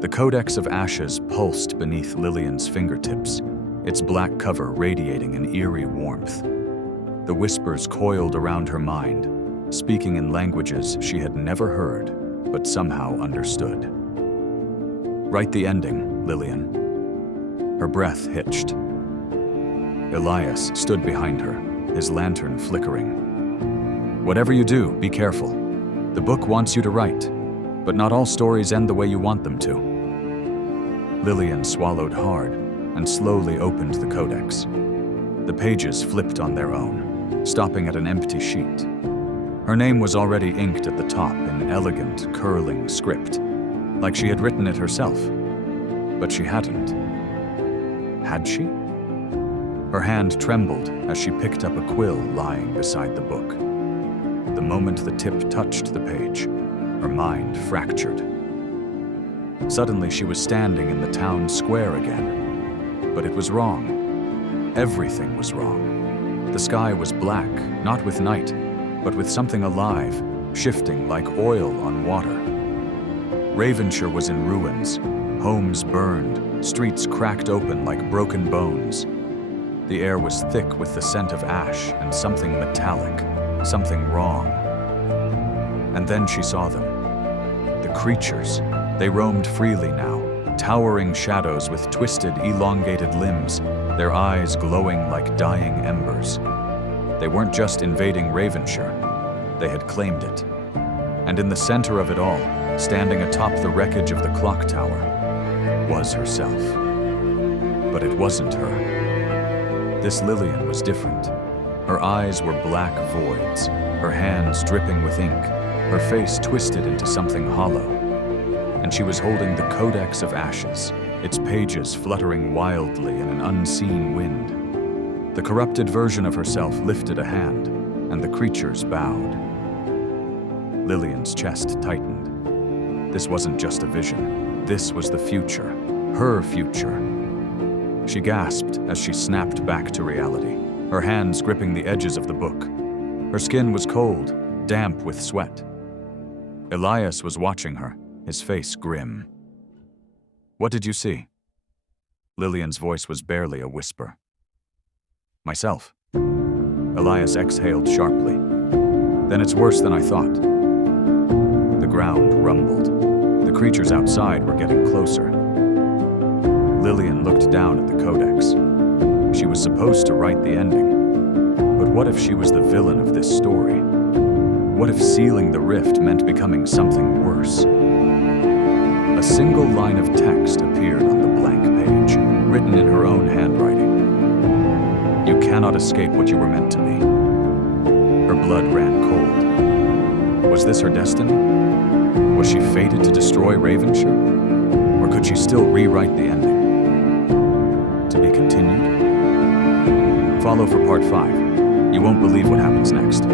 The Codex of Ashes pulsed beneath Lillian's fingertips, its black cover radiating an eerie warmth. The whispers coiled around her mind, speaking in languages she had never heard, but somehow understood. Write the ending, Lillian. Her breath hitched. Elias stood behind her, his lantern flickering. Whatever you do, be careful. The book wants you to write, but not all stories end the way you want them to. Lillian swallowed hard and slowly opened the codex. The pages flipped on their own, stopping at an empty sheet. Her name was already inked at the top in elegant, curling script, like she had written it herself. But she hadn't. Had she? Her hand trembled as she picked up a quill lying beside the book. The moment the tip touched the page, her mind fractured. Suddenly she was standing in the town square again. But it was wrong. Everything was wrong. The sky was black, not with night, but with something alive, shifting like oil on water. Ravenshire was in ruins, homes burned, streets cracked open like broken bones. The air was thick with the scent of ash and something metallic, something wrong. And then she saw them. The creatures. They roamed freely now, towering shadows with twisted, elongated limbs, their eyes glowing like dying embers. They weren't just invading Ravenshire, they had claimed it. And in the center of it all, standing atop the wreckage of the clock tower, was herself. But it wasn't her. This Lillian was different. Her eyes were black voids, her hands dripping with ink, her face twisted into something hollow. And she was holding the Codex of Ashes, its pages fluttering wildly in an unseen wind. The corrupted version of herself lifted a hand, and the creatures bowed. Lillian's chest tightened. This wasn't just a vision. This was the future, her future. She gasped as she snapped back to reality, her hands gripping the edges of the book. Her skin was cold, damp with sweat. Elias was watching her, his face grim. What did you see? Lillian's voice was barely a whisper. Myself. Elias exhaled sharply. Then it's worse than I thought. The ground rumbled. The creatures outside were getting closer. Lillian looked down at the codex. She was supposed to write the ending. But what if she was the villain of this story? What if sealing the rift meant becoming something worse? A single line of text appeared on the blank page, written in her own handwriting. You cannot escape what you were meant to be. Her blood ran cold. Was this her destiny? Was she fated to destroy Ravenshire? Or could she still rewrite the ending? To be continued? Follow for part 5. You won't believe what happens next.